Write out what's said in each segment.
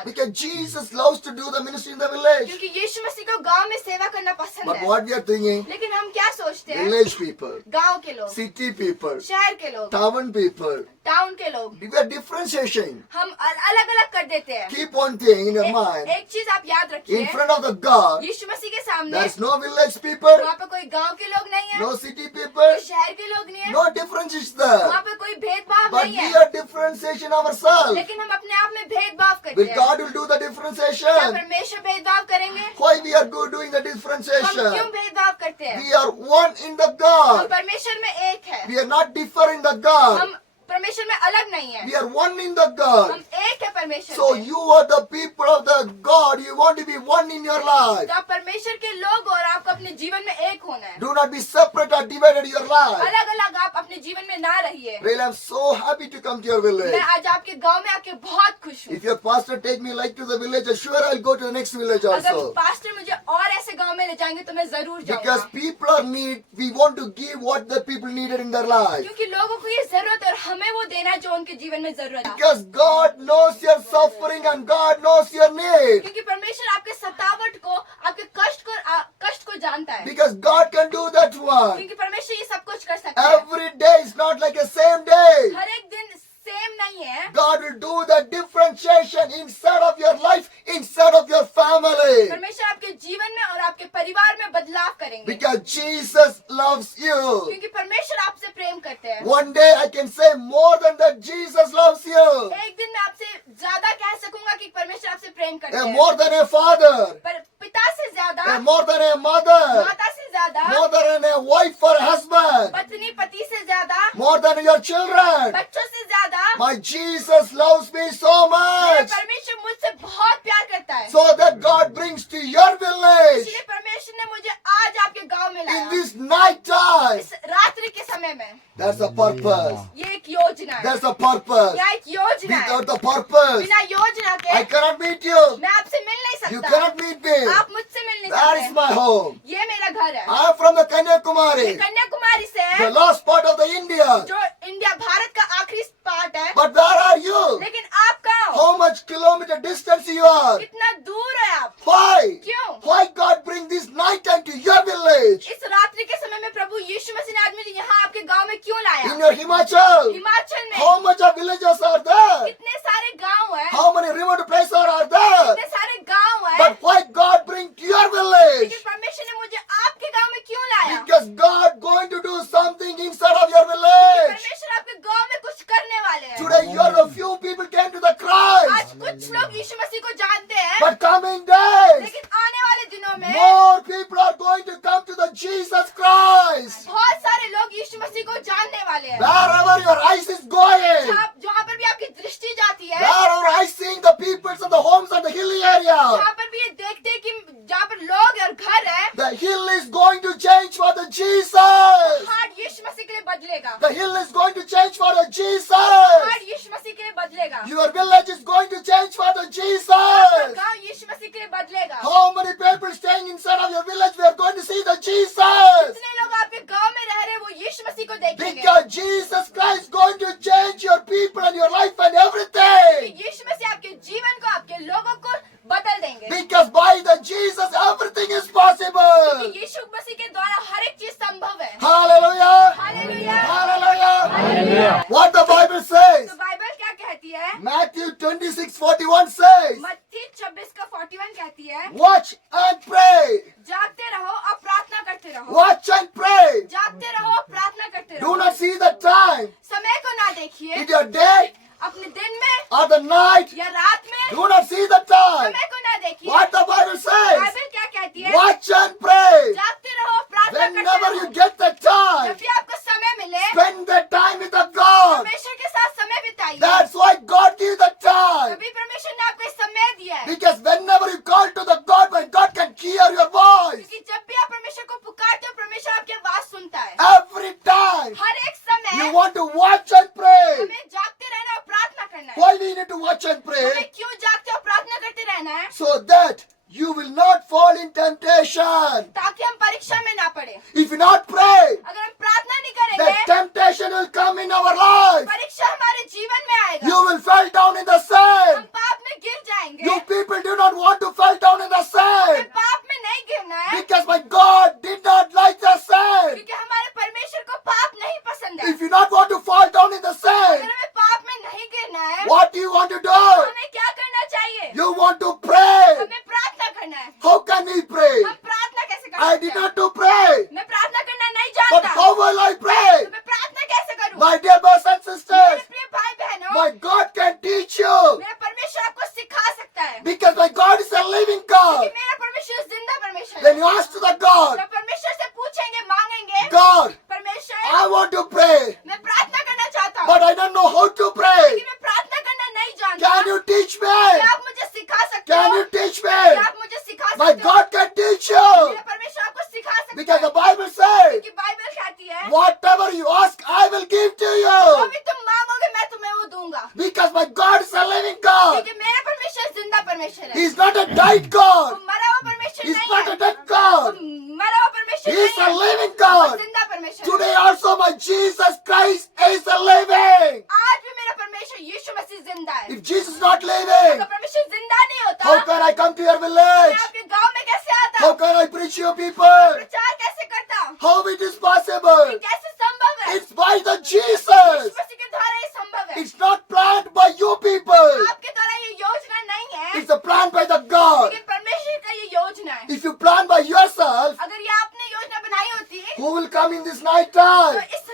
साथ, Because Jesus loves to do the ministry in the village. क्योंकि यीशु मसीह को गांव में सेवा करना पसंद But है। what we are thinking, लेकिन हम क्या सोचते हैं? village people, गांव के लोग, city people, शहर के लोग, town people, टाउन के लोग, we are differentiating. हम अलग अलग कर देते हैं। Keep one thing in your mind. एक चीज आप याद In रखिए, front of the God, यीशु मसीह के सामने there is no village people, वहाँ पे कोई गांव के लोग नहीं है, no city कोई people, शहर के लोग नहीं है, no difference is there. वहाँ पे कोई भेदभाव But नहीं we है। are differentiation ourselves. लेकिन हम अपने आप में भेदभाव करते Will हैं। God will do the क्या differentiation? परमेश्वर भेदभाव करेंगे? Why we are doing the हम क्यों differentiation? भेदभाव करते हैं? We are one in the हम God. परमेश्वर में एक है, We are not different in the God. हम परमेश्वर में अलग नहीं है, We are one in the हम God. एक है परमेश्वर So में। you are the people of the God. You want to be one in your life. तो आप परमेश्वर के लोग और आपको अपने जीवन में एक होना है। Do not be separate or divided your life. अलग अलग आप अपने जीवन में ना रहिए। Really, I'm so happy to come to your village. मैं आज आपके गांव में आके बहुत खुश हूँ। If your pastor take me like to the village, sure I'll go to the next village अगर also. पास्टर मुझे और ऐसे गांव में ले जाएंगे तो मैं जरूर Because जाऊंगा, people are need, we want to give what the people needed in their life. क्योंकि लोगों को ये जरूरत है और हमें वो देना है जो उनके जीवन में जरूरत है। Because God knows your suffering and God knows your need. क्योंकि परमेश्वर आपके सतावट को, आपके कष्ट को जानता है। Because God can do that one. क्योंकि परमेश्वर ये सब कुछ कर सकता है। Every day is not like a same day. हर एक दिन सेम नहीं है। God will do the differentiation inside of your life, inside of your family. परमेश्वर आपके जीवन में और आपके परिवार में बदलाव करेंगे, Because Jesus loves you. क्योंकि परमेश्वर आपसे प्रेम करते हैं। One day I can say more than that Jesus loves you. एक दिन मैं आपसे ज्यादा कह सकूंगा कि परमेश्वर आपसे प्रेम करते हैं। More than a father. पर पिता से ज्यादा, More than a mother. माता से ज्यादा, More than a wife or husband. पत्नी पति से ज्यादा, More than your children. बच्चों से ज्यादा My Jesus loves me so मेरा much. परमेश्वर मुझसे बहुत प्यार करता है। So that God brings to your village इसलिए परमेश्वर ने मुझे आज आपके गांव में in लाया, this night time. इस रात्रि के समय में। That's a purpose. ये एक योजना है, That's a purpose. यह एक योजना है। Without the purpose, बिना योजना के I cannot meet you. मैं आपसे मिल नहीं You सकता, cannot meet me. आप मुझसे मिल नहीं That is सकते। my home. ये मेरा घर है। I am from the मैं Kanyakumari, कन्याकुमारी से the है, last part of the India. जो इंडिया भारत का आखिरी पार्ट है। But where are you? लेकिन आप कहाँ हो? How much kilometer distance you are? कितना दूर है आप? Why? क्यों? Why God bring this night time to your village? इस रात्रि के समय में प्रभु यीशु मसीह ने आज मुझे यहाँ आपके गांव में क्यों लाया? In your Himachal, हिमाचल में how much of villages are there? कितने सारे गांव हैं, How many remote places are there? कितने सारे गांव हैं, But why God bring to your village? लेकिन परमेश्वर ने मुझे आपके गांव में क्यों लाया? Because God going to do something inside of your village. परमेश्वर आपके गांव में कुछ करने वाले हैं। Today you are the few people came to the आज Christ. कुछ लोग यीशु मसीह को जानते हैं, But coming days, लेकिन आने वाले दिनों में more people are going to come to the Jesus Christ. बहुत सारे लोग यीशु मसीह को जानने वाले हैं। Wherever your eyes is going, जहाँ पर भी आपकी दृष्टि जाती है, wherever I seeing the peoples of the homes and the hilly area, जहाँ पर भी ये देखते हैं कि जहाँ पर लोग और घर है, the hill is going to change for the Jesus. Heart यीशु मसीह के लिए बदलेगा, The hill is going to change for the Jesus. Heart यीशु मसीह के लिए बदलेगा, Your village is going to change for the आपका Jesus. गांव यीशु मसीह के लिए बदलेगा। How many people staying inside of your village? We are going to see the Jesus. कितने लोग आपके गांव में रह रहे हैं, वो यीशु मसीह को देखेंगे, Because Jesus Christ is going to change your people and your life and everything. यीशु मसीह आपके जीवन को, आपके लोगों को बदल देंगे। Because by the Jesus everything is possible. क्योंकि यीशु मसीह के द्वारा हर एक चीज संभव है। Hallelujah. Hallelujah, Hallelujah. Hallelujah. What the Bible says. तो बाइबल क्या कहती है? Matthew 26:41 says, मत्ती 26:41 कहती है, watch and pray. जागते रहो और प्रार्थना करते रहो। Watch and pray. जागते रहो और प्रार्थना करते Do रहो। not see the time. समय को ना देखिए, In your day अपने दिन में or the night. या रात में Do not see the time. समय को ना देखिए। What the Bible says. Bible क्या कहती है? Watch and pray. जागते रहो, प्रार्थना करते Whenever you रहो। get the time, जब भी आपको समय मिले, spend the time with the God. परमेश्वर के साथ समय बिताइए। That's why God gave the time. तभी परमेश्वर ने आपको समय दिया है। Because whenever you call to the God, when God can hear your voice. क्योंकि जब भी आप परमेश्वर को पुकारते हो, परमेश्वर आपकी आवाज सुनता है। Every time हर एक समय you want to watch and pray. हमें जागते रहना और प्रार्थना करना है। Why we need to watch and pray? हमें क्यों जागते और प्रार्थना करते रहना है? So that you will not fall in temptation. ताकि हम परीक्षा में ना पड़े। If you not pray, अगर हम प्रार्थना नहीं the करेंगे, temptation will come in our life. परीक्षा हमारे जीवन में आएगा। You will fall down in the sin. हम पाप में गिर जाएंगे। जाएंगे, You people do not want to fall down in the हमें sin. पाप में नहीं गिरना है, Because my God did not like the sin. क्योंकि हमारे परमेश्वर को पाप नहीं पसंद है। If you not want to fall down in the sin, अगर हमें पाप में नहीं गिरना है, what do you want to do? हमें क्या करना चाहिए? You want to pray. हमें प्रार्थना करना है। How can we pray? हम प्रार्थना कैसे कर I सकते did हैं? not to pray. मैं प्रार्थना करना नहीं But जानता, how will I pray? तो मैं प्रार्थना कैसे करूं? My dear brothers and मेरे sisters, प्रिय भाई बहनों, my God can teach you. मेरा परमेश्वर आपको सिखा सकता है, Because my God is a living क्योंकि God. मेरा परमेश्वर जिंदा परमेश्वर है। When you ask to the God, तो परमेश्वर से पूछेंगे, मांगेंगे, God, परमेश्वर I want to pray, मैं प्रार्थना करना चाहता हूँ, but I don't know how to pray. लेकिन मैं प्रार्थना करना नहीं जानता। Can you teach me? क्या आप मुझे सिखा सकते Can हो? you teach क्या me? आप मुझे सिखा My सकते हो? God can teach you. मेरा परमेश्वर आपको सिखा सकता Because है, the Bible says, क्योंकि बाइबल कहती है, whatever you ask, I will give to जो you. भी तुम मांगोगे मैं तुम्हें वो दूंगा, Because my God is a living God. क्योंकि मेरा परमेश्वर जिंदा परमेश्वर है। He is not a dead वो God. मरा हुआ परमेश्वर He is नहीं not है, a dead वो God. मरा हुआ परमेश्वर He नहीं is है, a living वो God. जिंदा परमेश्वर है। Today also my Jesus Christ is a living. आज भी मेरा परमेश्वर यीशु मसीह जिंदा है। If Jesus is not living, अगर परमेश्वर जिंदा नहीं होता, how can I come to your मैं village? आपके गांव में कैसे आता? How can I preach you people? प्रचार कैसे करता? How it is possible? ये कैसे संभव है? It's by the Jesus. यीशु मसीह के द्वारा ये संभव है। It's not planned by you people. आपके द्वारा ये योजना नहीं है, It's a plan by the God. लेकिन परमेश्वर का ये योजना है। If you plan by yourself, अगर ये आपने योजना बनाई होती, who will come in this night तो time? इस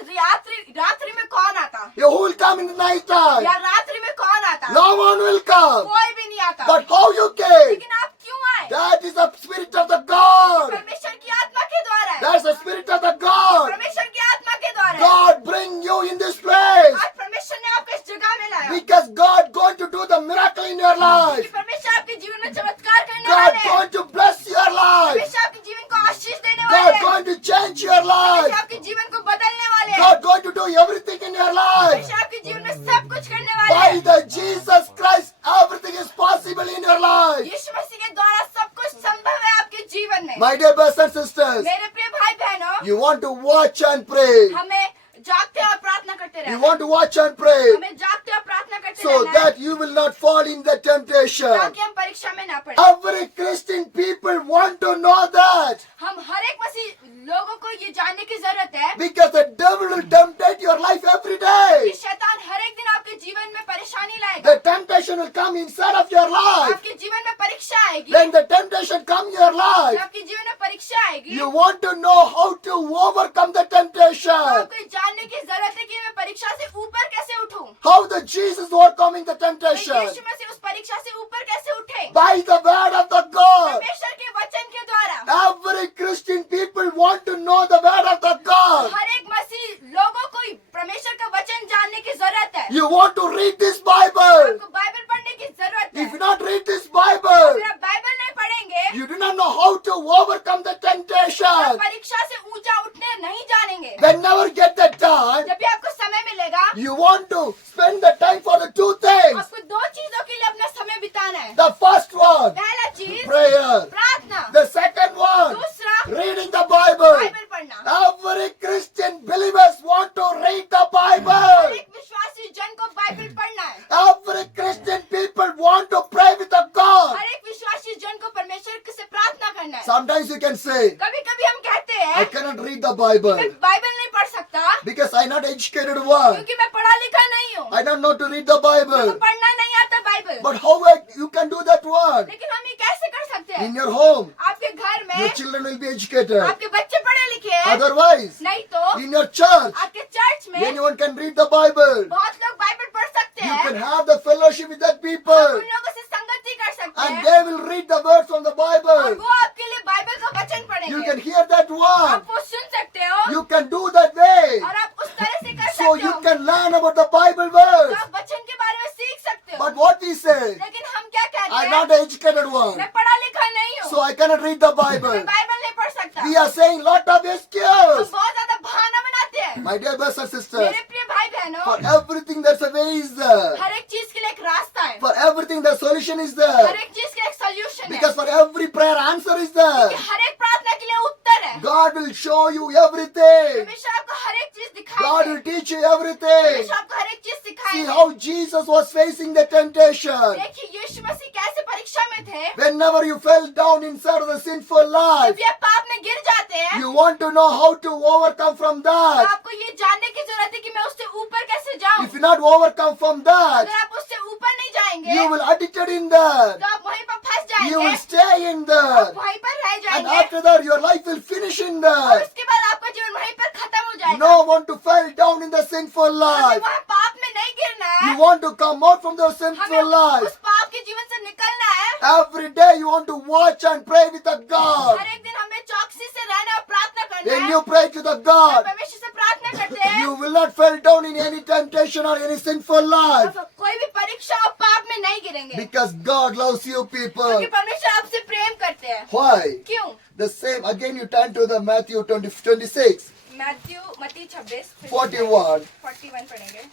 रात्रि में कौन आता? Who will come in the night time? या रात्रि में कौन आता? No one will come. कोई भी नहीं आता। But how you came? लेकिन आप क्यों आए? That is the spirit of the God. परमेश्वर की आत्मा के द्वारा है। That's the spirit of the God. परमेश्वर की आत्मा के द्वारा है। God bring you in this place. आज परमेश्वर ने आपको इस जगह में लाया, Because God going to do the miracle in your कि life. परमेश्वर आपके जीवन में चमत्कार करने God वाले हैं। going to bless your life. परमेश्वर आपके जीवन को आशीष देने वाले God हैं। going to change your परमेश्वर life. आपके जीवन को बदलने वाले हैं। God going to do everything in your life. परमेश्वर आपके जीवन में सब कुछ करने वाले By हैं। the Jesus Christ, everything is possible in your life. यीशु मसीह के द्वारा सब कुछ संभव है आपके जीवन में। My dear brothers and sisters, मेरे प्रिय भाई बहनों, you want to watch and pray. हमें जागते और प्रार्थना करते You रहना है। want to watch and pray हमें जागते और प्रार्थना करते so रहना है, that you will not fall in the temptation. ताकि हम परीक्षा में ना पड़े। Every Christian people want to know that हम हर एक मसीह लोगों को ये जानने की जरूरत है because the devil will tempt your life every कि day. शैतान हर एक दिन आपके जीवन में परेशानी लाएगा, The temptation will come inside of your life. आपके जीवन में परीक्षा आएगी। When the temptation come in your जब life, आपके जीवन में परीक्षा आएगी, you want to know how to overcome the तो temptation. आपको ये जानने की जरूरत है कि मैं परीक्षा से ऊपर कैसे उठूं। How the Jesus overcoming the मैं temptation? यीशु मसीह उस परीक्षा से ऊपर कैसे उठे? By the word of the God. परमेश्वर के वचन के द्वारा। Every Christian people want to know the word of the God. हर एक मसीह लोगों को परमेश्वर का वचन जानने की जरूरत है। You want to read this Bible. आपको बाइबल पढ़ने की जरूरत है। If you not read this Bible, अगर आप बाइबल नहीं पढ़ेंगे, you do not know how to overcome the आप temptation. परीक्षा से ऊंचा उठने नहीं जानेंगे। Whenever get the time, जब भी आपको समय मिलेगा, you want to spend the time for the two things. आपको दो चीजों के लिए अपना समय बिताना है। The first one, पहला चीज prayer. प्रार्थना, The second one, दूसरा reading the Bible. बाइबल पढ़ना। Every Christian believers want to read the her Bible. एक विश्वासी जन को बाइबल पढ़ना है। Every Christian people want to pray with the God. हर एक विश्वासी जन को परमेश्वर से प्रार्थना करना है। Sometimes you can say, कभी कभी हम कहते I हैं cannot read the Bible मैं बाइबल नहीं पढ़ सकता because I'm not educated one. क्योंकि मैं पढ़ा लिखा नहीं हूँ, I don't know to read the मुझे Bible. पढ़ना नहीं आता Bible. But how you can do that one? लेकिन हम ये कैसे कर सकते हैं? In your home, आपके घर your में children will be educated. आपके बच्चे पढ़े लिखे हैं, Otherwise, नहीं तो in your church, आपके चर्च में anyone can read the Bible. बहुत लोग बाइबल पढ़ सकते You हैं, can have the fellowship with that आप people. उन लोगों से संगति कर सकते And हैं they will read the words from the और Bible. वो आपके लिए बाइबल का वचन You पढ़ेंगे। can hear that one. आप वो सुन सकते हो You can do that way. और आप उस तरह से कर So सकते you हो, can learn about the Bible तो words. आप वचन के बारे में सीख सकते हो। But what we say, लेकिन हम क्या कहते I'm हैं? not an educated one. मैं पढ़ा लिखा नहीं हूँ, So I cannot read the मैं Bible. बाइबल नहीं पढ़ सकता। We are saying lot of हम excuse. बहुत ज्यादा बहाना बनाते है। My dear brothers and sisters, मेरे प्रिय भाई बहनों, for everything there's a way is there. हर एक चीज के लिए एक रास्ता है, For everything the solution is her there. एक चीज के लिए एक सोल्यूशन है, Because for every prayer answer is there. कि हर एक प्रार्थना के लिए उत्तर है। God will show you everything. हमेशा आपको हर एक चीज God दिखाएंगे, will teach you everything. हमेशा आपको हर एक चीज See सिखाएंगे। how Jesus was facing the temptation. देखिए यीशु मसीह कैसे परीक्षा में थे। Whenever you fell down inside of the sinful life, जब ये पाप में गिर जाते हैं, you want to know how to overcome from तो that. आपको ये जानने की जरूरत है कि मैं उससे ऊपर कैसे जाऊं। If you not overcome from that, अगर आप उससे ऊपर नहीं जाएंगे, you will addicted in that. तो आप वहीं पर फंस You जाएंगे, will stay in आप that. वहीं पर रह And जाएंगे, after that, your life will finish in और that. उसके बाद आपका जीवन वहीं पर खत्म हो जाएगा। No one to fall down in the sinful हमें life. वहाँ पाप में नहीं गिरना है, You want to come out from the हमें sinful उस life. पाप के जीवन से निकलना है। Every day you want to watch and pray with the God. हर एक दिन हमें चौकसी से रहना और प्रार्थना करना When है। you pray to the जब God, परमेश्वर से प्रार्थना करते हैं, you will not fall down in any temptation or any sinful life. तो कोई भी परीक्षा और पाप में नहीं गिरेंगे, Because God loves you people. क्योंकि परमेश्वर आपसे प्रेम करते हैं। Why? क्यों? The same, again you turn to the Matthew 26, मत्ती 26 41. 41 पढ़ेंगे,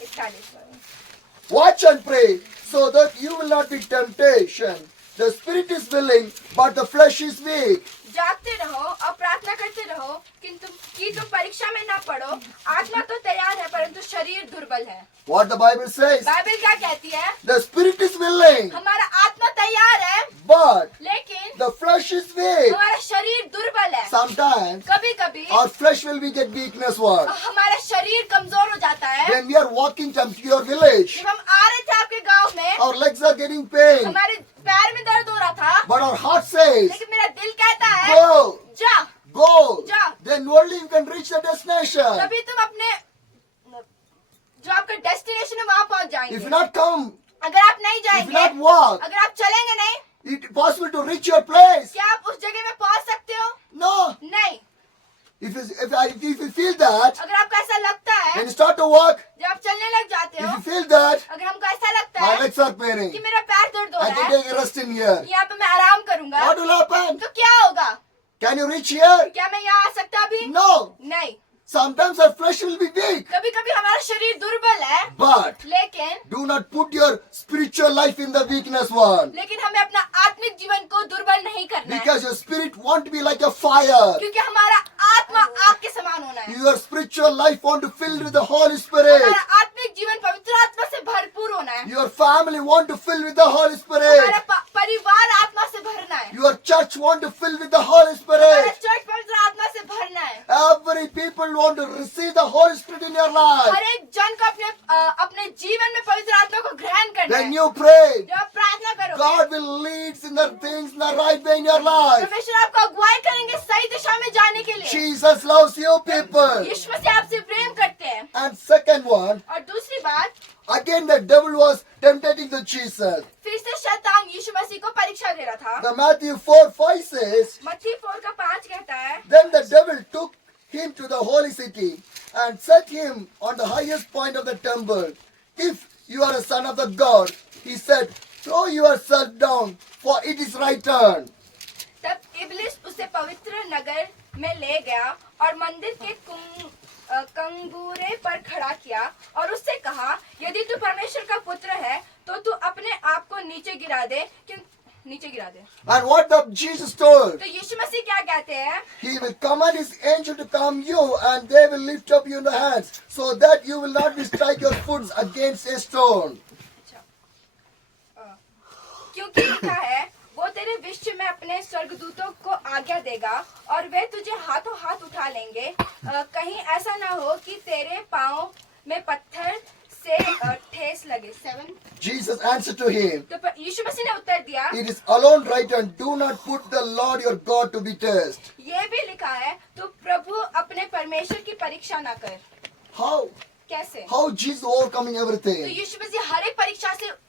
41 Watch and pray so that you will not be temptation. The spirit is willing, but the flesh is weak. जागते रहो और प्रार्थना करते रहो कि तुम परीक्षा में ना पड़ो। आत्मा तो तैयार है परंतु शरीर दुर्बल है। What the Bible says? Bible क्या कहती है? The spirit is willing, हमारा आत्मा तैयार है, but लेकिन the flesh is weak. हमारा शरीर दुर्बल है। Sometimes कभी कभी our flesh will be get weakness what? हमारा शरीर कमजोर हो जाता है। When we are walking to your village, जब हम आ रहे थे आपके गांव में, our legs are getting pain, हमारे पैर में दर्द हो रहा था, but our heart says, लेकिन मेरा दिल कहता है go, जा, go. जा। Then only you can reach the destination. तभी तुम अपने जो आपका डेस्टिनेशन है वहाँ पहुँच If जाएंगे। you not come, अगर आप नहीं if you जाएंगे, not walk, अगर आप चलेंगे नहीं, it is possible to reach your place. क्या आप उस जगह में पहुँच सकते हो? No. नहीं। If you feel that, अगर आपको ऐसा लगता है, when you start to walk, जब आप चलने लग जाते if हो, you feel that, अगर हमको ऐसा लगता my है legs are paining, कि मेरा पैर दर्द हो I रहा can है, take a rest in here. यहाँ पे मैं आराम करूंगा, What will happen? तो क्या होगा? Can you reach here? क्या मैं यहाँ आ सकता अभी? No. नहीं। Sometimes our flesh will be weak, कभी कभी हमारा शरीर दुर्बल है, but लेकिन do not put your spiritual life in the weakness one. हमें अपना आत्मिक जीवन को दुर्बल नहीं करना है, Because your spirit want to be like a fire. क्योंकि हमारा आत्मा आग के समान होना है। Your spiritual life want to fill with the Holy Spirit. हमारा आत्मिक जीवन पवित्र आत्मा से भरपूर होना है। Your family want to fill with the Holy हमारा Spirit. परिवार आत्मा से भरना है। Your church want to fill with the Holy हमारा Spirit. चर्च पवित्र आत्मा से भरना है। Every people want to receive the Holy Spirit in your life. हर एक जन को अपने जीवन में पवित्र आत्मा को ग्रहण करना When है। you pray, जब आप प्रार्थना करोगे, God will lead in the things in the right way in your life. परमेश्वर आपको अगुवाई करेंगे सही दिशा में जाने के लिए। Jesus loves you people. यीशु मसीह आपसे प्रेम करते हैं। And second one, और दूसरी बात, again the devil was tempting the Jesus. फिर से शैतान यीशु मसीह को परीक्षा दे रहा था। The Matthew 4:5 says, मत्ती 4:5 कहता है, then the devil took him to the holy city and set him on the highest point of the temple. If you are a son of the God, he said, throw yourself down, for it is right turn. तब इब्लिस उसे पवित्र नगर में ले गया और मंदिर के कंगूरे पर खड़ा किया और उससे कहा, यदि तू परमेश्वर का पुत्र है तो तू अपने आप को नीचे गिरा दे। And what the Jesus told, तो यीशु मसीह क्या कहते हैं? he will command his angel to come you, and they will lift up you in the hands, so that you will not be strike your foot against a stone. क्योंकि लिखा है, वो तेरे विश्व में अपने स्वर्गदूतों को आज्ञा देगा और वे तुझे हाथों हाथ उठा लेंगे, कहीं ऐसा ना हो कि तेरे पाँव में पत्थर से ठेस लगे। 7 Jesus answered to him, तो यीशु मसीह ने उत्तर दिया, it is alone right, and do not put the Lord your God to be tested. ये भी लिखा है, तू प्रभु अपने परमेश्वर की परीक्षा ना कर। How? कैसे? How Jesus overcoming तो everything? यीशु मसीह हर एक परीक्षा से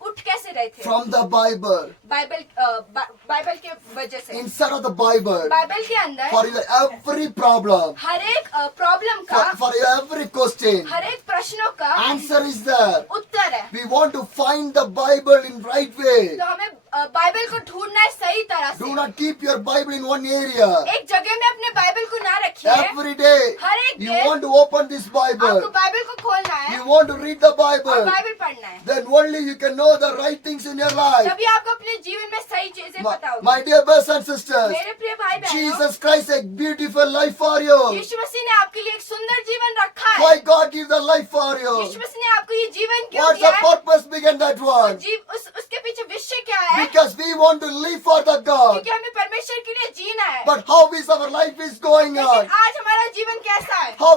उठ कैसे रहे थे? From the Bible. बाइबल के वजह से। Inside of the Bible. Bible के अंदर For your every problem. हर एक प्रॉब्लम का, For your every question. हर एक प्रश्नों का Answer is there. उत्तर है। We want to find the Bible in right way. तो हमें बाइबल को ढूंढना है सही तरह Do से। not keep your Bible in one area. एक जगह में अपने बाइबल को ना रखिए। Every day, हर एक you दिन want to open this आपको Bible. बाइबल को खोलना है You want to read the और Bible. बाइबल पढ़ना है। Then only you can know the right things in your life. तभी आपको अपने जीवन में सही चीजें पता होगी। My dear brothers and sisters, मेरे प्रिय भाई बहनों, Jesus Christ a beautiful life for you. यीशु मसीह ने आपके लिए एक सुंदर जीवन रखा है। Why God give the life for you? यीशु मसीह ने आपको ये जीवन क्यों What's दिया the है? purpose behind that one? उसके पीछे विषय क्या है? Because we want to live for the God. क्योंकि हमें परमेश्वर के लिए जीना है। But how is our life is going लेकिन on? आज हमारा जीवन कैसा है? How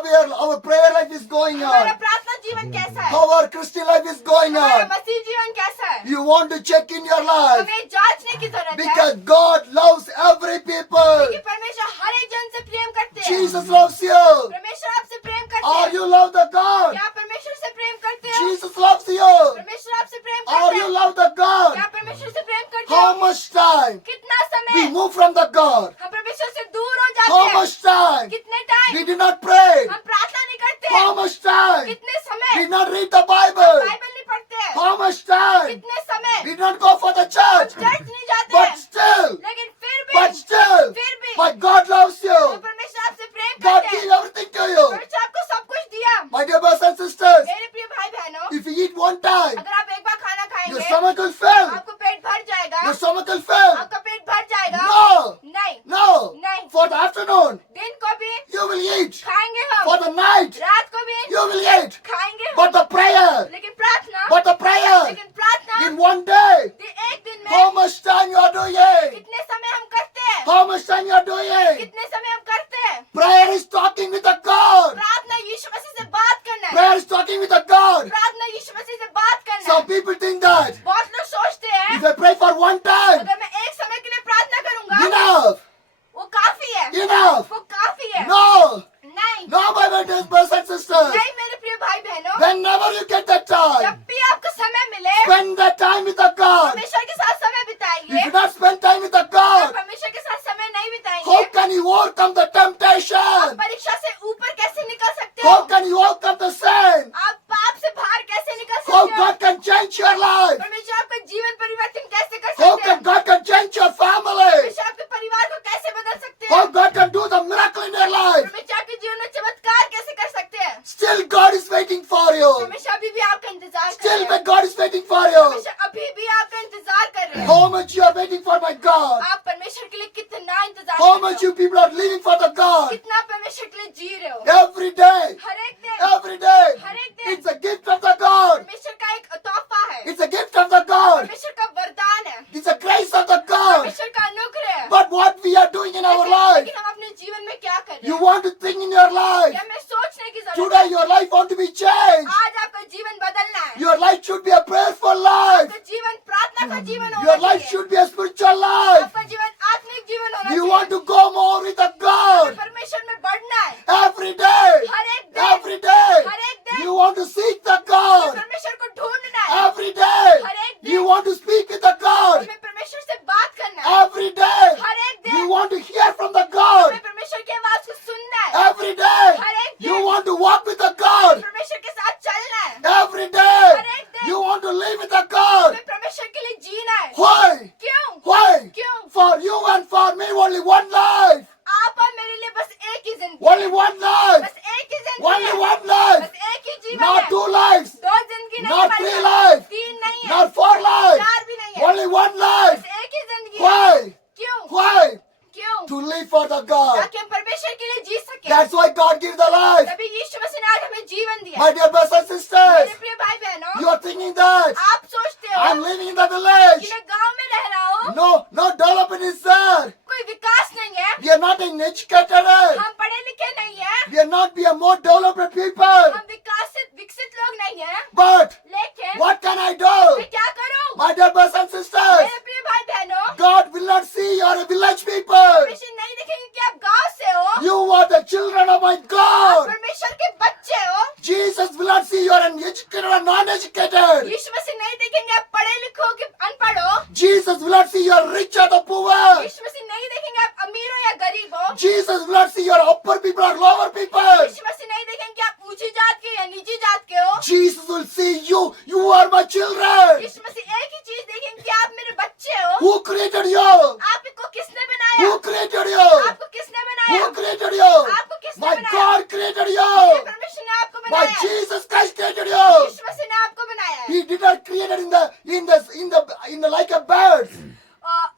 our prayer life is going हमारा on? प्रार्थना जीवन कैसा है? How our Christian life is going हमारा on? मसीह जीवन कैसा है? You want to check in your life हमें जांचने की जरूरत है। because God loves every people. क्योंकि परमेश्वर हर एक जन से प्रेम करते हैं। Jesus loves you. परमेश्वर आपसे प्रेम करते Are हैं। you love the God? क्या परमेश्वर से प्रेम करते हो? Jesus loves you. परमेश्वर आपसे प्रेम Are करते you हैं। love the God? क्या परमेश्वर से प्रेम करते How हो? much time कितना we समय move from the God? हम परमेश्वर से दूर हो जाते How हैं? much time कितने time we did not pray? हम प्रार्थना नहीं करते How हैं? much time कितने we समय did not read the Bible? Bible नहीं पढ़ते हैं? How much time कितने समय we did not go for the हम church? चर्च नहीं जाते But हैं? still, लेकिन but still, फिर भी my God loves तो you. परमेश्वर आपसे प्रेम God करते gave हैं। everything to you. परमेश्वर आपको सब कुछ दिया। My dear brothers and sisters, मेरे प्रिय भाई बहनों, if you eat one time, अगर आप एक बार खाना your खाएंगे stomach will fill. आपको पेट भर जाएगा। Your stomach will fill. आपका पेट भर जाएगा। No, नहीं no. नहीं। For the afternoon, दिन को भी you will eat. खाएंगे For हम, the night, रात को भी you will eat. खाएंगे But हम। the prayer, लेकिन प्रार्थना but the prayer, लेकिन प्रार्थना in one day, एक दिन में how much time you are doing? कितने समय हम करते हैं? How much time you are doing? कितने समय हम करते हैं? Prayer is talking with the God. प्रार्थना यीशु मसीह से बात करना है। Prayer is talking with the God. प्रार्थना यीशु मसीह से बात करना Some है। people think that बहुत लोग सोचते हैं if I pray for one time, अगर मैं एक समय के लिए प्रार्थना करूंगा enough, वो काफी है। enough. वो काफी है। No, नहीं no, my dear brothers and sisters. नहीं मेरे प्रिय भाई बहनों, Whenever you get that time, जब भी आपको समय मिले spend that time with the God. परमेश्वर के साथ समय If बिताइए। you not spend time with the अगर God, परमेश्वर के साथ समय नहीं how बिताएंगे can you overcome the आप temptation? परीक्षा से ऊपर कैसे निकल सकते हो? How can you overcome the sin? आप पाप से बाहर कैसे निकल How सकते हो? God can change your life? परमेश्वर आपका जीवन परिवर्तन कैसे कर How सकते हैं? can God can change your family? परमेश्वर आपके परिवार को कैसे बदल सकते हैं? How God can do the miracle in your life? परमेश्वर आपके जीवन में चमत्कार कैसे कर सकते हैं? Still God is waiting for you. परमेश्वर अभी भी आपका इंतजार कर Still रहे हैं। God is waiting for you. परमेश्वर अभी भी आपका इंतजार कर रहे हैं। How much you are waiting for my God? आप परमेश्वर के लिए कितना इंतजार How कर much रहे you people are living for the हो? God? कितना परमेश्वर के लिए जी रहे हो? Every day, हर एक दिन every day. हर एक दिन It's a gift of the God. परमेश्वर का एक तोहफा है। It's a gift of the God. परमेश्वर का वरदान है। It's a grace of the God. परमेश्वर का अनुग्रह है। But what we are doing in our life, लेकिन हम अपने जीवन में क्या कर रहे you हैं? want to think in your life. ये हमें सोचने की जरूरत Today है। your life want to be changed. आज आपका जीवन बदलना है। Your life should be a prayerful life. आपका जीवन प्रार्थना का जीवन होना Your life चाहिए। should be a spiritual life. आपका जीवन आत्मिक जीवन होना You चाहिए। want to go more with the God. परमेश्वर में बढ़ना है। Every day. हर एक दिन Every day. हर एक दिन You want to seek the God. परमेश्वर को ढूंढना है। Every day. हर एक दिन You want to speak with the God. हमें परमेश्वर से बात करना है। Every day. हर एक दिन You want to hear from the God. हमें परमेश्वर की आवाज को सुनना है। Every day. हर एक दिन You want to walk with the God. परमेश्वर के साथ चलना है। Every day. हर एक दिन You want to live with the God. हमें परमेश्वर के लिए जीना है। Why? क्यों? Why? क्यों? For you and for me only one life. आप और मेरे लिए बस एक ही जिंदगी Only है। one life. बस एक ही जिंदगी Only है। one life. बस एक ही जीवन Not है। two lives. दो जिंदगी नहीं Not है three हमारे lives. पास। तीन नहीं है। Not four lives. चार भी नहीं है। Only one life. बस एक ही जिंदगी है। Why? क्यों? Why? क्यों? To live for the God. ताकि हम परमेश्वर के लिए जी सके। That's why God gives the life. तभी यीशु मसीह ने आज हमें जीवन दिया। My dear brothers and मेरे sisters, प्रिय भाई बहनों, you are thinking that आप सोचते हो I'm living in the village. कि मैं गांव में रह रहा हूँ, No development is there. कोई विकास नहीं है, We are not an educated. हम पढ़े लिखे नहीं है, We are not be a more developed people. हम विकसित लोग नहीं है। But लेकिन what can I do? मैं क्या करूँ? My dear brothers and sisters, मेरे प्रिय भाई बहनों, God will not see you are a village people. परमेश्वर नहीं देखेंगे कि आप गांव से हो, You are the children of my आप God. परमेश्वर के बच्चे हो। Jesus will not see you are an educated or non-educated. यीशु मसीह नहीं देखेंगे आप पढ़े लिखे हो कि अनपढ़ हो। Jesus will not see you are rich or the poor. यीशु मसीह नहीं देखेंगे आप अमीर हो या गरीब हो। Jesus will not see you are upper people or lower people. यीशु मसीह नहीं देखेंगे कि आप ऊंची जात के या नीची जात के हो। Jesus will see you. You are my children. यीशु मसीह एक ही चीज देखेंगे कि आप मेरे बच्चे हो। Who created you? आपको किसने बनाया? Who created you? आपको किसने बनाया? Who created you? आपको किसने My बनाया? God created you. परमेश्वर ने आपको My बनाया। Jesus Christ created you. यीशु मसीह ने आपको बनाया है। He did not create it in the like a bird.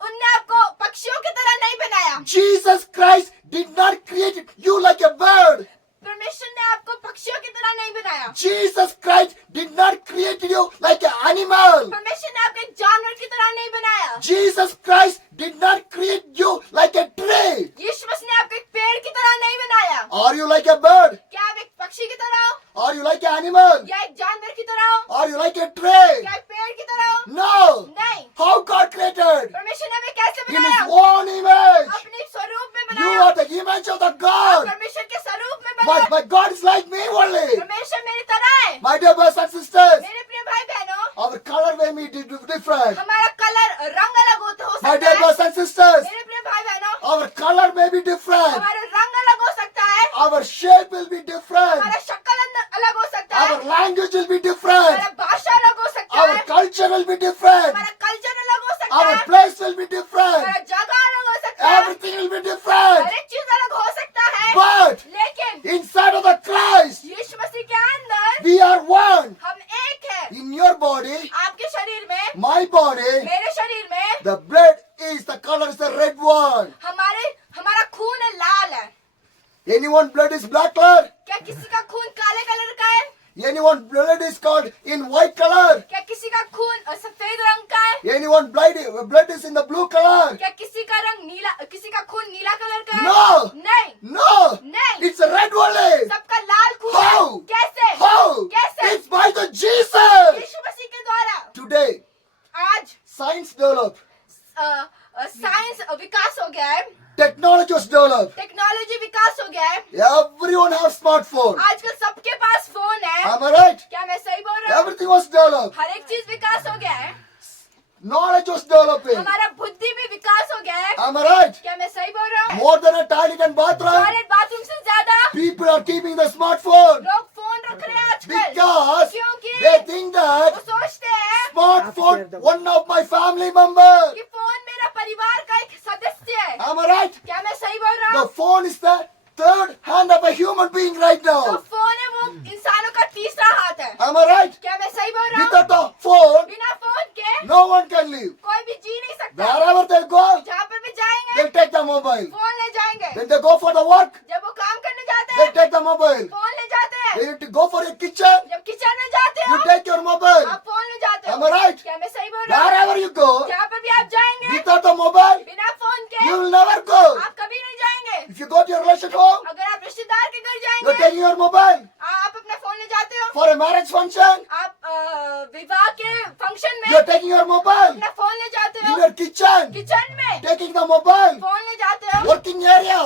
उनने आपको पक्षियों की तरह नहीं बनाया। Jesus Christ did not create you like a bird. परमेश्वर ने आपको पक्षियों की तरह नहीं बनाया। Jesus Christ did not create you like an animal. परमेश्वर ने आपको एक जानवर की तरह नहीं बनाया। Jesus Christ did not create you like a tree. यीशु मसीह ने आपको एक पेड़ की तरह नहीं बनाया। Are you like a bird? क्या आप एक पक्षी की तरह हो? Are you like an animal? या एक जानवर की तरह हो? Are you like a tree? क्या एक पेड़ की तरह हो? No. नहीं। How God created? परमेश्वर ने हमें कैसे In बनाया? His own image. अपने स्वरूप में You बनाया। are the image of the God. परमेश्वर के स्वरूप में But बनाया। my God is like me only. परमेश्वर मेरी तरह है। My dear brothers and sisters, मेरे प्रिय भाई बहनों, our color may be different. हमारा कलर रंग अलग हो My सकता dear है। brothers and sisters, मेरे प्रिय भाई बहनों, our color may be different. हमारा रंग अलग हो सकता है। Our shape will be different. हमारा शक्ल अलग हो सकता है। Our language will be different. हमारा भाषा अलग हो सकता Our है। culture will be different. हमारा कल्चर अलग हो सकता Our है। place will be different. हमारा जगह अलग हो सकता है। Everything will be different. हर एक चीज अलग हो सकता है। But लेकिन inside of the Christ, यीशु मसीह के अंदर we are one. हम एक है। In your body, आपके शरीर में, my body, मेरे शरीर में, the blood is, the color is the red one. हमारा खून है, लाल है। Anyone blood is black color? क्या किसी का खून काले कलर का है? Anyone blood is called in white color? क्या किसी का खून सफेद रंग का है? Anyone blood is in the blue color? क्या किसी का रंग नीला, किसी का खून नीला कलर का है? No. नहीं, No. नहीं। It's a red only. सबका लाल खून है। How? कैसे? How? कैसे? It's by the Jesus. यीशु मसीह के द्वारा। Today, आज science developed. साइंस विकास हो गया है, Technology was developed. टेक्नोलॉजी विकास हो गया है। Everyone have smartphone. आजकल सबके पास फोन है। Am I right? क्या मैं सही बोल रहा हूँ? Everything was developed. हर एक चीज विकास हो गया है। Knowledge was developing. हमारा बुद्धि भी विकास हो गया है। Am I right? क्या मैं सही बोल रहा हूँ? More than a toilet and bathroom, toilet bathroom से ज्यादा people are keeping the smartphone लोग फोन रख रहे हैं आजकल। because क्योंकि they think वो that सोचते हैं smartphone one of my family member. कि फोन मेरा परिवार का एक सदस्य है। Am I right? क्या मैं सही बोल रहा The हूँ? phone is the third hand of a human being right जो now. फोन है वो इंसानों का तीसरा हाथ है। Am I right? क्या मैं सही बोल रहा हूँ? Without the phone, बिना फोन के no one can live. कोई भी जी नहीं सकता। Wherever they go, जहाँ पर भी जाएंगे they'll take the mobile. Phone ले जाएंगे। When they go for the work, जब वो काम करने जाते they हैं take the mobile. फोन ले जाते हैं। When you go for your kitchen, जब किचन में जाते you हो take your mobile. आप फोन ले जाते हो। Am I right? क्या मैं सही बोल रहा हूँ? Wherever you go, जहाँ पर भी आप जाएंगे without the mobile, बिना फोन के you will never go. आप कभी नहीं जाएंगे। If you go to your relation home, अगर आप रिश्तेदार के घर you're जाएंगे taking your mobile. आप अपना फोन ले जाते हो। For a marriage function, आप विवाह के फंक्शन में you're taking your mobile. अपना फोन ले जाते In हो। your kitchen, किचन में taking the mobile. फोन ले जाते हो। Working area,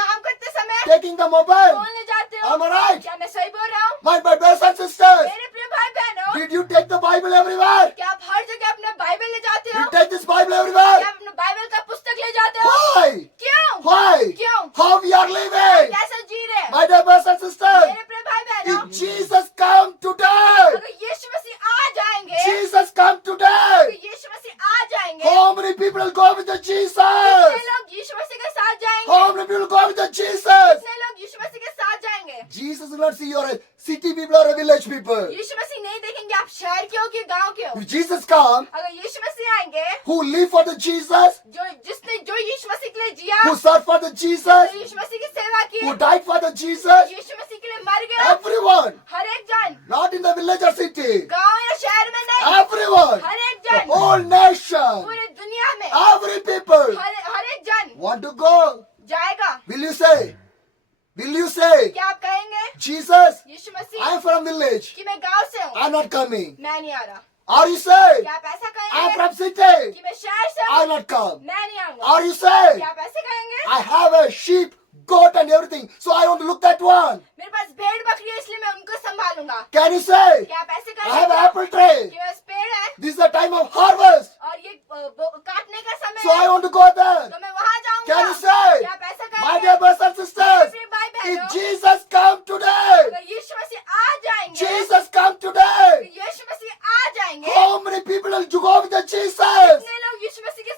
काम करते समय taking the mobile. फोन ले जाते हो। Am I right? क्या मैं सही बोल रहा हूँ? My brothers and sisters, मेरे प्रिय भाई बहनों, did you take the Bible everywhere? क्या आप हर जगह अपना बाइबल ले जाते हो? You take this Bible क्या everywhere? आप अपना बाइबल का पुस्तक ले जाते हो? Why? क्यों? Why? क्यों? How we are living? कैसे जी रहे हैं? My dear brothers and sisters, मेरे प्रिय भाई बहनों, if Jesus come today, अगर यीशु मसीह आ जाएंगे, Jesus come अगर today, यीशु मसीह आ जाएंगे, how many people will go with the Jesus? कितने लोग यीशु मसीह के साथ जाएंगे? How many people will go with the Jesus? कितने लोग यीशु मसीह के साथ जाएंगे? Jesus will not see you are a city people or a village people. यीशु मसीह नहीं देखेंगे आप शहर के हो कि गांव के हो। If Jesus come, अगर यीशु मसीह आएंगे, who live for the Jesus, जो यीशु मसीह के लिए जिया, who serve for the जो Jesus, यीशु मसीह की सेवा की, who died for the Jesus, यीशु मसीह के लिए मर गया, everyone, हर एक जन, not in the village or city, गांव या शहर में नहीं, everyone, हर एक the जन, whole nation, पूरे दुनिया में, every people हर एक जन want to go. जाएगा। Will you say? Will you say, क्या आप कहेंगे Jesus, Yeshu Masih I am from village, कि मैं गांव से हूँ, I'm not coming? मैं नहीं आ रहा? Or you say, क्या आप ऐसा I'm कहेंगे from city, कि मैं शहर से हूँ, I'll not come? मैं नहीं आऊंगा? Or you say, क्या आप ऐसे कहेंगे I have a sheep, goat and everything, so I want to look that one? मेरे पास भेड़ बकरी है इसलिए मैं उनको संभालूंगा? Can you say, क्या आप ऐसे I have an कहेंगे apple tree, कि बस पेड़ है this is the time of harvest, और ये काटने का समय so I है want to go there? तो मैं वहाँ जाऊंगा? Can you say, क्या आप ऐसा my कहेंगे? dear brothers and sisters, मेरे भाई if बहनों, Jesus come today, अगर यीशु मसीह आ जाएंगे, Jesus come today, यीशु मसीह आ जाएंगे, how many people will go with the Jesus? कितने लोग यीशु मसीह के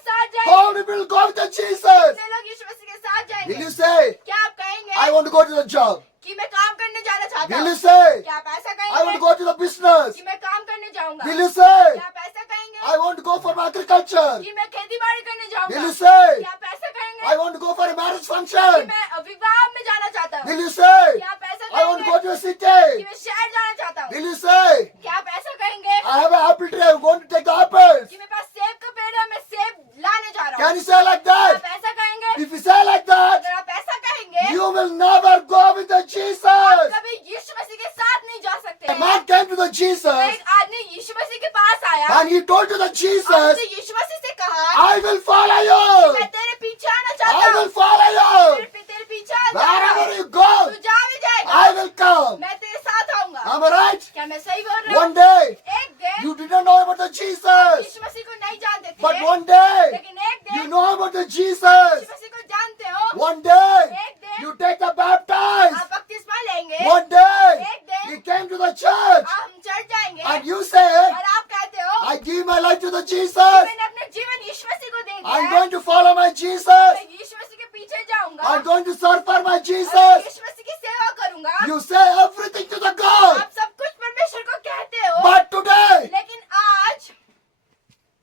will go with the Jesus? कितने लोग यीशु मसीह के साथ Will जाएंगे? you say, क्या आप कहेंगे I want to go to the job? कि मैं काम करने जाना चाहता Will you हूँ? say, क्या आप ऐसा I want कहेंगे to go to the business? कि मैं काम करने जाऊंगा? Will you say, क्या आप ऐसा कहेंगे I want to go for my agriculture? कि मैं खेती बाड़ी करने Will जाऊंगा? you say, क्या आप ऐसा कहेंगे I want to go for a marriage कि function? मैं विवाह में जाना चाहता हूँ? Will you say, क्या आप ऐसा I want to कहेंगे go to a कि city? मैं शहर जाना चाहता हूँ? Will you say, क्या आप ऐसा कहेंगे I have an apple tree, I'm going to take the apples? कि मेरे पास सेब का पेड़ है, मैं सेब लाने जा रहा Can हूँ? you say like आप that? ऐसा कहेंगे? If you say like that, अगर आप ऐसा कहेंगे you will never go with the आप Jesus. कभी यीशु मसीह के साथ नहीं जा सकते A हैं। man came to the Jesus एक आदमी यीशु मसीह के पास आया and he told to the और Jesus, उसने यीशु मसीह से कहा I will follow मैं you. तेरे पीछे आना I चाहता will हूँ, follow you. तेरे पीछे आ जा रहा Wherever हूँ, you go, तू जा भी जाएगा, I will come. मैं तेरे साथ आऊंगा। Am I right? क्या मैं सही बोल रहा हूँ? One day, एक दिन you didn't know about the Jesus. यीशु मसीह को नहीं जानते But थे, one day, लेकिन एक you दिन know about the Yeshu Jesus. मसीह को जानते हो, One day, एक दिन you take the baptize. आप बपतिस्मा लेंगे, One day, एक दिन he came to the church हम चढ़ जाएंगे and you said, और आप कहते हो I give my life to the Jesus. मैंने अपने जीवन यीशु मसीह को दे दिया I'm है, going to follow my Jesus. मैं यीशु मसीह के पीछे जाऊंगा, I'm going to serve for my और Jesus. यीशु मसीह की सेवा करूंगा। You say everything to the God. आप सब कुछ परमेश्वर को कहते हो, But today, लेकिन आज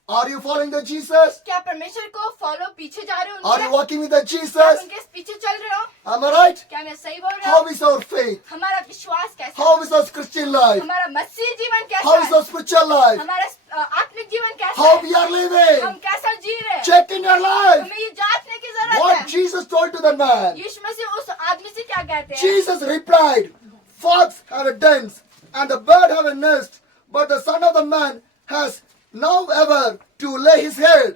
are you following the Jesus? क्या परमेश्वर को फॉलो पीछे जा रहे हो Are you उनके? walking with the आप Jesus? उनके पीछे चल रहे हो? Am I right? क्या मैं सही बोल रहा How हूँ? is our faith? हमारा विश्वास कैसा How है? is our Christian life? हमारा मसीही जीवन कैसा How is है? our spiritual life? हमारा आत्मिक जीवन कैसा How है? we are living? हम कैसा जी रहे हैं? Check in your life. हमें ये जांचने की जरूरत What है। Jesus told to the man. यीशु मसीह उस आदमी से क्या कहते हैं? Jesus replied, Fox have a dens, and the bird have a nest, but the Son of the Man has no ever to lay his head.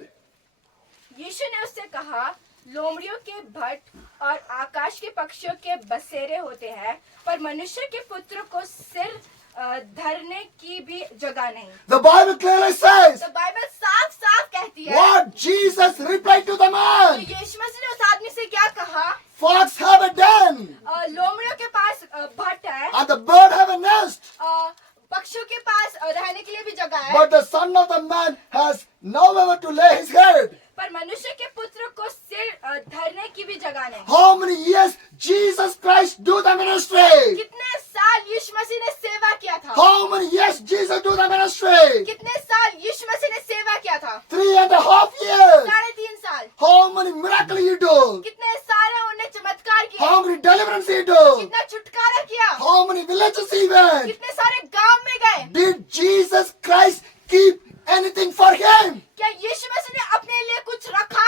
यीशु ने उससे कहा, लोमड़ियों के भट्ट और आकाश के पक्षियों के बसेरे होते हैं, पर मनुष्य के पुत्र को सिर धरने की भी जगह नहीं। The Bible clearly says, तो बाइबल साफ साफ कहती है what Jesus replied to the तो man. यीशु मसीह ने उस आदमी से क्या कहा? Fox have a den, लोमड़ियों के पास भट्ट है, and the bird have a nest, पक्षियों के पास रहने के लिए भी जगह है, but the Son of the Man has nowhere to lay his head. पर मनुष्य के पुत्र को सिर धरने की भी जगह नहीं। How many years Jesus Christ do the ministry? कितने साल यीशु मसीह ने सेवा किया था? How many years Jesus do the ministry? कितने साल यीशु मसीह ने सेवा किया था? 3.5 years. 3.5 साल। How many miracles you do? कितने सारे उन्हें चमत्कार किए? How many deliverance you do? कितना छुटकारा किया? How many villages he went? कितने सारे गांव में गए? Did Jesus Christ keep anything for him? क्या यीशु मसीह ने अपने लिए कुछ रखा?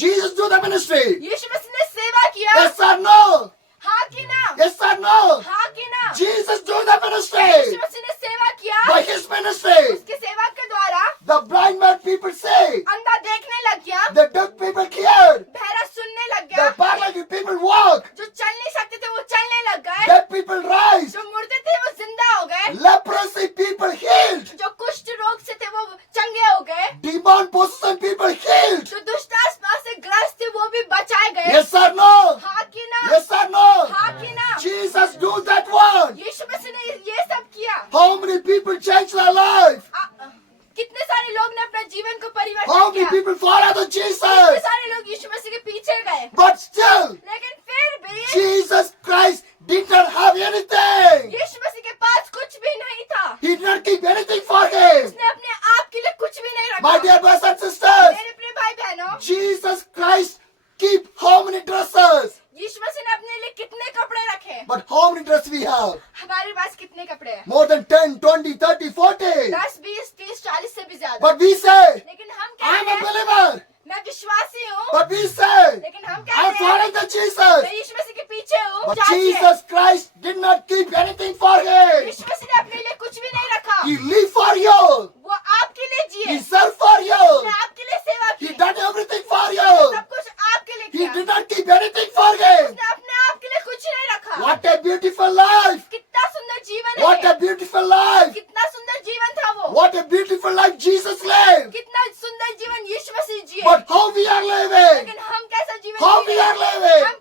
Jesus do the ministry. यीशु मसीह ने सेवा किया? Yes or no? हाँ कि ना? Yes or no? हाँ कि ना? Jesus do the Yeshu ministry. मसीह ने सेवा किया? By his ministry, उसके सेवा के द्वारा the blind man people say, अंधा देखने लग गया, the deaf people hear, बहरा सुनने लग the गया, paralytic people walk, जो चल नहीं सकते थे वो चलने लग गए, deaf people rise, जो मुर्दे थे वो जिंदा हो गए, leprosy people healed, जो कुष्ठ रोग से थे वो चंगे हो गए, demon possession people healed. जो दुष्टात्मा से ग्रस्त थे वो भी बचाए गए। Yes or no? हाँ कि ना? Yes or no? हाँ कि ना? Jesus do that one. यीशु मसीह ने ये सब किया। How many people change their life? कितने सारे लोग ने अपना जीवन को How परिवर्तन many किया? people follow the कितने Jesus? सारे लोग यीशु मसीह के पीछे गए, But still, लेकिन फिर भी Jesus Christ did not have anything. यीशु मसीह के पास कुछ भी नहीं था। He did not keep anything for him. उसने अपने आप के लिए कुछ भी नहीं रखा। My dear brothers and sisters, मेरे प्रिय भाई बहनों, Jesus Christ keep how many dresses? यीशु मसीह ने अपने लिए कितने कपड़े रखे? But how many dresses we have? हमारे पास कितने कपड़े हैं? More than 10, 20, 30, 40. 10, 20, 30, 40 से भी ज्यादा। But we say, लेकिन हम I'm कहते a हैं, believer. मैं विश्वासी हूँ। But we say, लेकिन हम I'm कहते हैं, following the Jesus. मैं यीशु मसीह के पीछे हूँ। But जांचिए। Jesus Christ did not keep anything for him. यीशु मसीह ने अपने लिए कुछ भी नहीं रखा। He lived for you. वो आपके लिए जिए। He served for उसने you. आपके लिए सेवा He की। done everything for you. सब कुछ आपके लिए He किया। did not keep anything for him. उसने अपने आप के लिए कुछ नहीं रखा। What a beautiful life. कितना सुंदर जीवन What है। a beautiful life. कितना सुंदर जीवन था वो। What a beautiful life Jesus lived. कितना सुंदर जीवन यीशु मसीह जिए। But how we are living? लेकिन हम कैसा जीवन How जी we रहे are हैं? living? हम